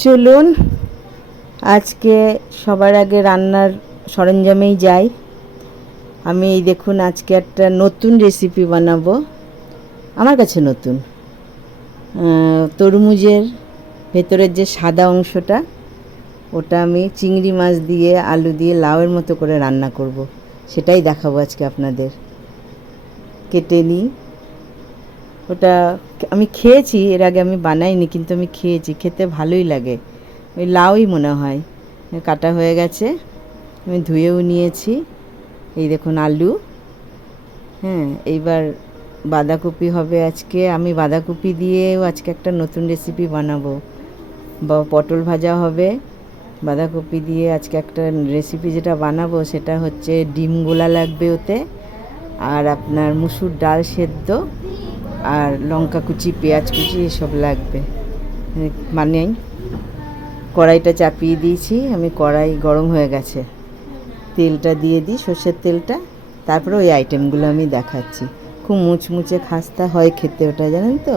চলুন আজকে সবার আগে রান্নার সরঞ্জামেই যাই। আমি এই দেখুন আজকে একটা নতুন রেসিপি বানাবো, আমার কাছে নতুন। তরমুজের ভেতরের যে সাদা অংশটা, ওটা আমি চিংড়ি মাছ দিয়ে আলু দিয়ে লাউয়ের মতো করে রান্না করব। সেটাই দেখাবো আজকে আপনাদের। কেটে নিই। ওটা আমি খেয়েছি, এর আগে আমি বানাইনি, কিন্তু আমি খেয়েছি, খেতে ভালোই লাগে। ওই লাউই মনে হয়। কাটা হয়ে গেছে, আমি ধুয়েও নিয়েছি। এই দেখুন আলু। এইবার বাঁধাকপি হবে আজকে। আমি বাঁধাকপি দিয়েও আজকে একটা নতুন রেসিপি বানাবো, বা পটল ভাজা হবে। বাঁধাকপি দিয়ে আজকে একটা রেসিপি যেটা বানাবো সেটা হচ্ছে ডিম গোলা লাগবে ওতে, আর আপনার মুসুর ডাল সেদ্ধ, আর লঙ্কা কুচি, পেঁয়াজ কুচি, এসব লাগবে। মানে কড়াইটা চাপিয়ে দিয়েছি আমি, কড়াই গরম হয়ে গেছে। তেলটা দিয়ে দিই, সর্ষের তেলটা। তারপরে ওই আইটেমগুলো আমি দেখাচ্ছি। খুব মুচমুচে খাস্তা হয় খেতে, ওটা জানেন তো,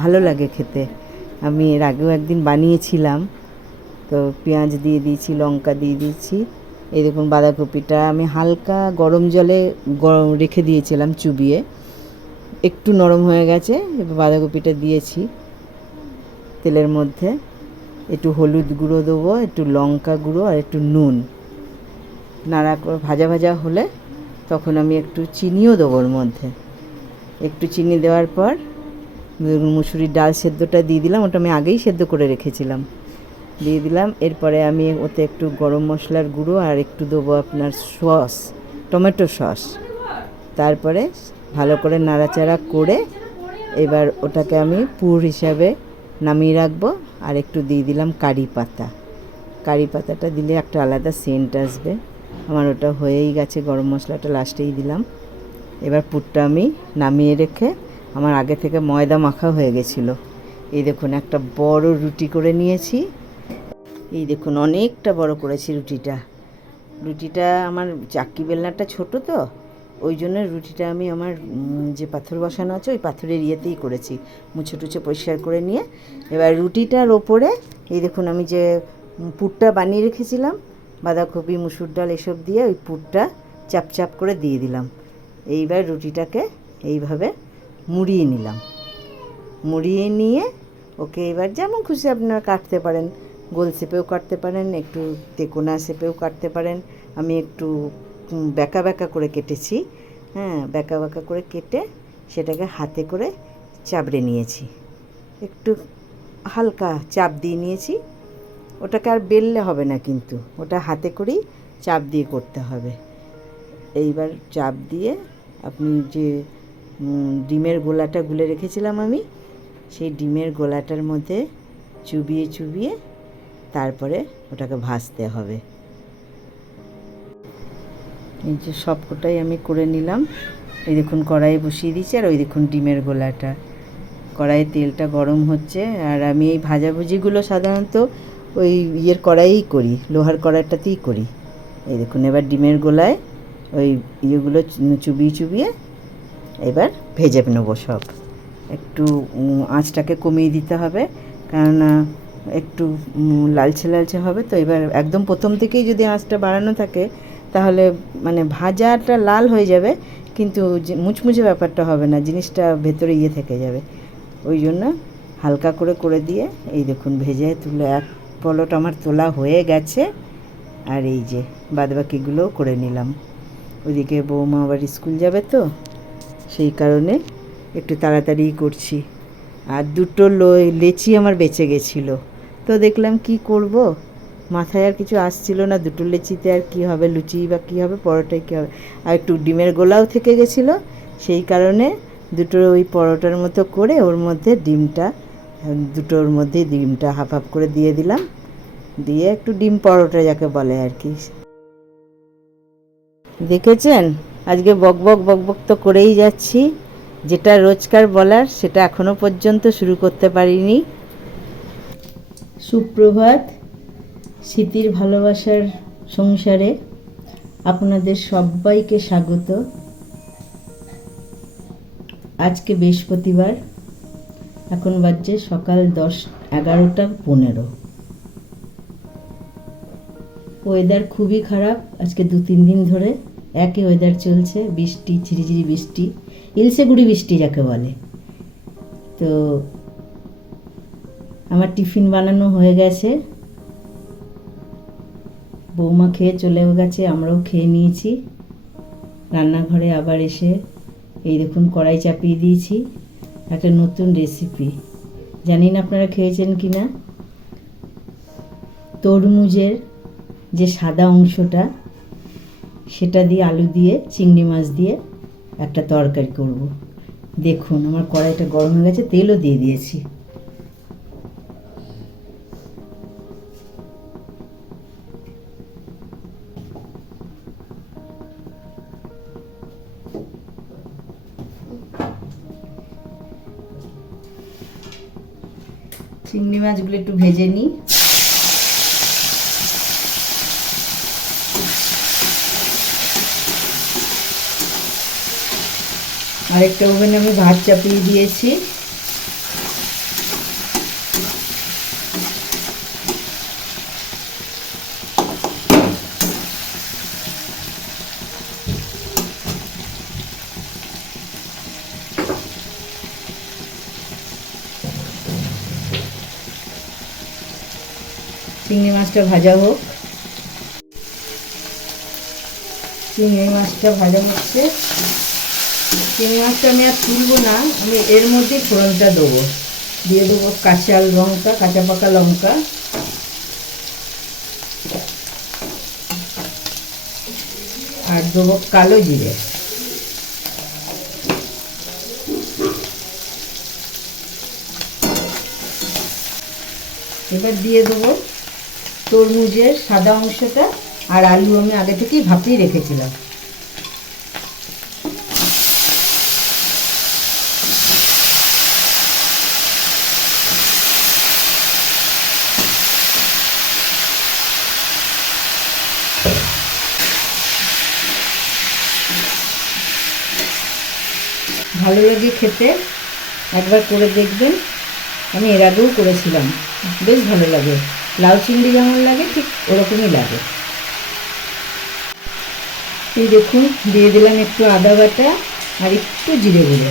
ভালো লাগে খেতে। আমি এর আগেও একদিন বানিয়েছিলাম। তো পেঁয়াজ দিয়ে দিয়েছি, লঙ্কা দিয়ে দিয়েছি। এই দেখুন বাঁধাকপিটা আমি হালকা গরম জলে রেখে দিয়েছিলাম চুবিয়ে, একটু নরম হয়ে গেছে। এবার বাঁধাকপিটা দিয়েছি তেলের মধ্যে। একটু হলুদ গুঁড়ো দেবো, একটু লঙ্কা গুঁড়ো, আর একটু নুন। নাড়া করে ভাজা ভাজা হলে তখন আমি একটু চিনিও দেবো ওর মধ্যে। একটু চিনি দেওয়ার পর মুসুরির ডাল সেদ্ধটা দিয়ে দিলাম, ওটা আমি আগেই সেদ্ধ করে রেখেছিলাম, দিয়ে দিলাম। এরপরে আমি ওতে একটু গরম মশলার গুঁড়ো আর একটু দেবো আপনার সস, টমেটো সস। তারপরে ভালো করে নাড়াচাড়া করে এবার ওটাকে আমি পুর হিসাবে নামিয়ে রাখবো। আর একটু দিয়ে দিলাম কারি পাতা। কারি পাতাটা দিলে একটা আলাদা সেন্ট আসবে। আমার ওটা হয়েই গেছে, গরম মশলাটা লাস্টেই দিলাম। এবার পুরটা আমি নামিয়ে রেখে, আমার আগে থেকে ময়দা মাখা হয়ে গেছিলো। এই দেখুন একটা বড় রুটি করে নিয়েছি। এই দেখুন অনেকটা বড় করেছি রুটিটা। রুটিটা আমার চাকি বেলনাটা ছোট, তো ওই জন্য রুটিটা আমি আমার যে পাথর বসানো আছে ওই পাথরের ইয়েতেই করেছি, মুছে টুছে পরিষ্কার করে নিয়ে। এবার রুটিটার ওপরে এই দেখুন আমি যে পুরটা বানিয়ে রেখেছিলাম, বাঁধাকপি, মুসুর ডাল এসব দিয়ে ওই পুরটা চাপ চাপ করে দিয়ে দিলাম। এইবার রুটিটাকে এইভাবে মুড়িয়ে নিলাম। মুড়িয়ে নিয়ে ওকে এবার যেমন খুশি আপনারা কাটতে পারেন, গোল শেপেও কাটতে পারেন, একটু তেকোনা শেপেও কাটতে পারেন। আমি একটু ব্যাকা ব্যাকা করে কেটেছি। ব্যাকা ব্যাকা করে কেটে সেটাকে হাতে করে চাপড়ে নিয়েছি, একটু হালকা চাপ দিয়ে নিয়েছি। ওটাকে আর বেললে হবে না, কিন্তু ওটা হাতে করেই চাপ দিয়ে করতে হবে। এইবার চাপ দিয়ে আপনি যে ডিমের গোলাটা গুলে রেখেছিলাম আমি, সেই ডিমের গোলাটার মধ্যে চুবিয়ে চুবিয়ে তারপরে ওটাকে ভাজতে হবে। এই যে সবকটাই আমি করে নিলাম। এই দেখুন কড়াইয়ে বসিয়ে দিয়েছি, আর ওই দেখুন ডিমের গোলাটা। কড়াইয়ে তেলটা গরম হচ্ছে, আর আমি এই ভাজাভুজিগুলো সাধারণত ওই ইয়ের কড়াইয়েই করি, লোহার কড়াইটাতেই করি। এই দেখুন এবার ডিমের গোলায় ওই ইয়েগুলো চুবিয়ে চুবিয়ে এবার ভেজে নেবো সব। একটু আঁচটাকে কমিয়ে দিতে হবে, কেননা একটু লালচে লালচে হবে। তো এবার একদম প্রথম থেকেই যদি আঁচটা বাড়ানো থাকে তাহলে মানে ভাজাটা লাল হয়ে যাবে, কিন্তু মুচমুচে ব্যাপারটা হবে না, জিনিসটা ভেতরে ইয়ে থেকে যাবে। ওই জন্য হালকা করে করে দিয়ে এই দেখুন ভেজে তুলে এক পলট আমার তোলা হয়ে গেছে। আর এই যে বাদবাকিগুলোও করে নিলাম। ওইদিকে বৌমা আবার স্কুল যাবে, তো সেই কারণে একটু তাড়াতাড়ি করছি। আর দুটো লেচি আমার বেঁচে গেছিলো, তো দেখলাম কি করব, মাথায় আর কিছু আসছিল না। দুটো লেচিতে আর কি হবে, লুচি বা কী হবে, পরোটায় কী হবে। আর একটু ডিমের গোলাও থেকে গেছিলো, সেই কারণে দুটো ওই পরোটার মতো করে ওর মধ্যে ডিমটা, দুটোর মধ্যেই ডিমটা হাফ হাফ করে দিয়ে দিলাম। দিয়ে একটু ডিম পরোটা যাকে বলে আর কি। দেখেছেন আজকে বকবক বকবক তো করেই যাচ্ছি, যেটা রোজকার বলার সেটা এখনো পর্যন্ত শুরু করতে পারিনি। সুপ্রভাত। স্মৃতির ভালোবাসার সংসারে আপনাদের সবাইকে স্বাগত। আজকে বৃহস্পতিবার, এখন বাজছে সকাল 11:15। ওয়েদার খুবই খারাপ আজকে 2-3 দিন ধরে একই ওয়েদার চলছে, বৃষ্টি, ঝিরিঝিরি বৃষ্টি, ইলসে গুড়ি বৃষ্টি যাকে বলে। তো আমার টিফিন বানানো হয়ে গেছে, বৌমা খেয়ে চলেও গেছে, আমরাও খেয়ে নিয়েছি। রান্নাঘরে আবার এসে এই দেখুন কড়াই চাপিয়ে দিয়েছি, একটা নতুন রেসিপি, জানি না আপনারা খেয়েছেন কি না। তরমুজের যে সাদা অংশটা সেটা দিয়ে আলু দিয়ে চিংড়ি মাছ দিয়ে একটা তরকারি করব। দেখুন আমার কড়াইটা গরম হয়ে গেছে, তেলও দিয়ে দিয়েছি। চিংড়ি মাছগুলো একটু ভেজে নিই। আরেকটা ওভেনে আমি ভাত চাপিয়ে দিয়েছি। চিংড়ি মাছটা ভাজা হোক। চিংড়ি মাছটা ভাজা হচ্ছে। চিংড়ি মাছটা আমি আর তুলব না, আমি এর মধ্যেই ফোড়নটা দেবো। দিয়ে দেবো কাঁচা লঙ্কা, কাঁচা পাকা লঙ্কা, আর দেবো কালো জিরে। এবার দিয়ে দেবো তরমুজের সাদা অংশটা, আর আলু আমি আগে থেকেই ভাপিয়ে রেখেছিলাম। ভালো লাগে খেতে, একবার করে দেখবেন। আমি এর আগেও করেছিলাম, বেশ ভালো লাগে। লাউ চিংড়ি যেমন লাগে ঠিক ওরকমই লাগে। এই দেখুন দিয়ে দিলাম একটু আদা বাটা আর একটু জিরে গুঁড়ো।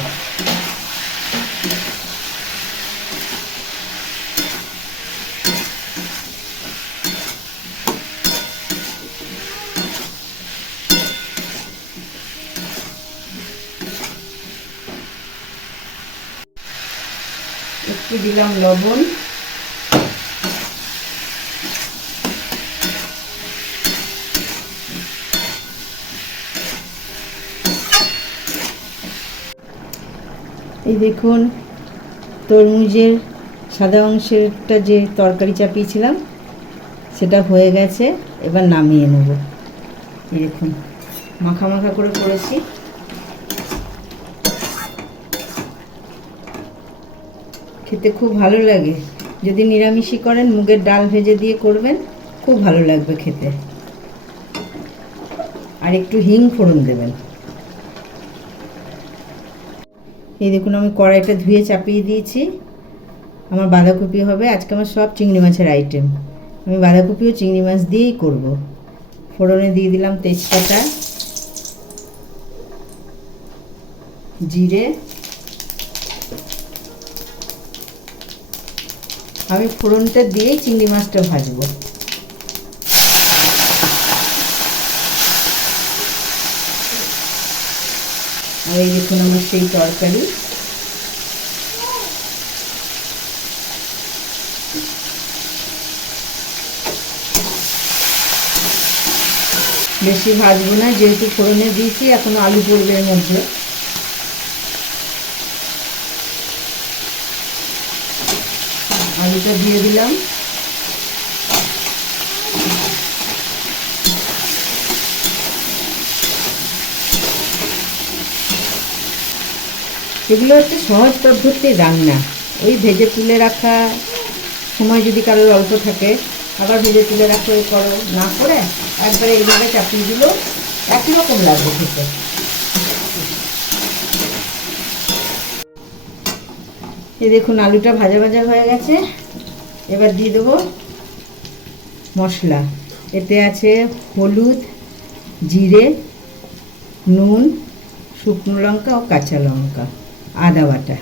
একটু দিলাম লবণ, এই দেখুন তরমুজের সাদা অংশেরটা যে তরকারি চাপিয়েছিলাম সেটা হয়ে গেছে। এবার নামিয়ে নেব। এই দেখুন মাখা মাখা করে করেছি। খেতে খুব ভালো লাগে। যদি নিরামিষই করেন মুগের ডাল ভেজে দিয়ে করবেন, খুব ভালো লাগবে খেতে। আর একটু হিং ফোড়ন দেবেন। এই দেখুন আমি কড়াইটা ধুয়ে চাপিয়ে দিয়েছি। আমার বাঁধাকপি হবে, আজকে আমার সব চিংড়ি মাছের আইটেম। আমি বাঁধাকপি ও চিংড়ি মাছ দিয়েই করব। ফোড়নে দিয়ে দিলাম তেজপাতা, জিরে। আমি ফোড়নটা দিয়েই চিংড়ি মাছটা ভাজবো। আর এই দেখুন আমার সেই তরকারি। বেশি ভাজবো না, যেহেতু ফোড়নে দিয়েছি, এখনো আলু পড়বে এর মধ্যে। আলুটা দিয়ে দিলাম। এগুলো হচ্ছে সহজ পদ্ধতির রান্না। ওই ভেজে তুলে রাখা সময় যদি কারোর অল্প থাকে, আবার ভেজে তুলে রাখা করো, না করে একবারে এইভাবে চাপিয়ে দিলেও একই রকম লাগবে খেতে। এই দেখুন আলুটা ভাজা ভাজা হয়ে গেছে। এবার দিয়ে দেবো মশলা। এতে আছে হলুদ, জিরে, নুন, শুকনো লঙ্কা ও কাঁচা লঙ্কা, আদা বাটা।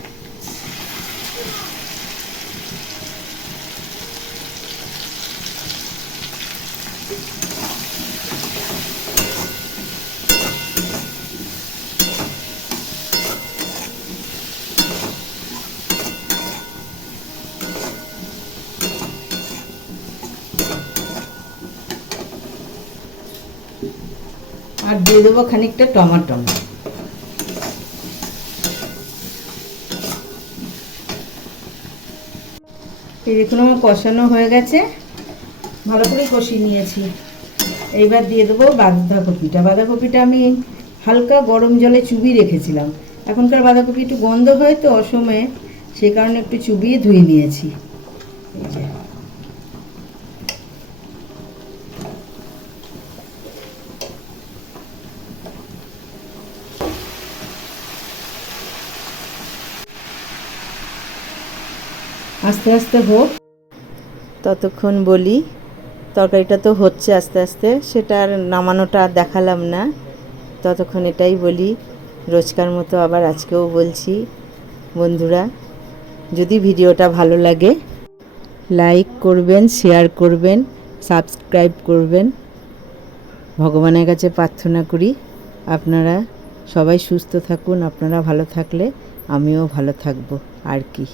আর দিয়ে দেবো খানিকটা টমেটো। এই দেখুন আমার কষানো হয়ে গেছে, ভালো করে কষিয়ে নিয়েছি। এইবার দিয়ে দেবো বাঁধাকপিটা। বাঁধাকপিটা আমি হালকা গরম জলে চুবিয়ে রেখেছিলাম। এখনকার বাঁধাকপি একটু গন্ধ হয় তো অসময়ে, সেই কারণে একটু চুবিয়ে ধুয়ে নিয়েছি। এই যে আস্তে আস্তে হোক, ততক্ষণ বলি তরকারিটা তো হচ্ছে আস্তে আস্তে, সেটা আর নামানোটা আর দেখালাম না। ততক্ষণ এটাই বলি, রোজকার মতো আবার আজকেও বলছি, বন্ধুরা যদি ভিডিওটা ভালো লাগে লাইক করবেন, শেয়ার করবেন, সাবস্ক্রাইব করবেন। ভগবানের কাছে প্রার্থনা করি আপনারা সবাই সুস্থ থাকুন। আপনারা ভালো থাকলে আমিও ভালো থাকবো আর কি।